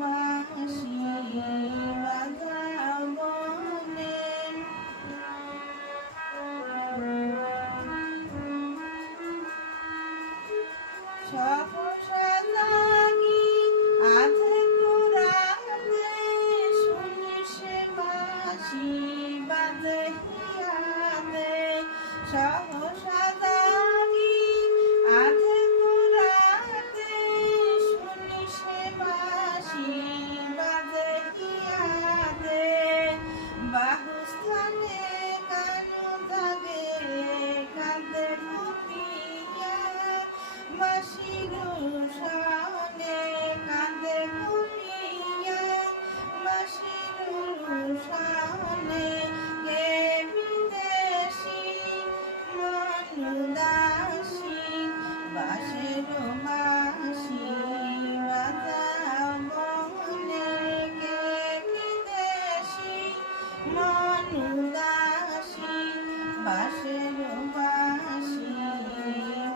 বাঁশি বাজাও বনে সহসা জাগি আধেক রাতে শুনি সে বাঁশি বাজে হিয়াতে সহসা জাগি আধেক রাতে শুনি সে বাঁশি বাজে হিয়াতে বাহুস্থানে কানু জাগে কাঁদে কুপিয়া বাঁশির সনে কাঁদে কুপিয়া বাঁশির সনে কে বিদেশি মন উদাসী বাঁশের বাঁশি বাজাও বনে কে বিদেশি মন উদাসী বাঁশের বাঁশি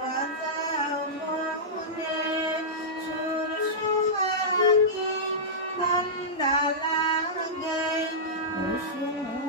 বাজাও বনে সুর সোহাগী ঠান্ডা লাগে কুসুম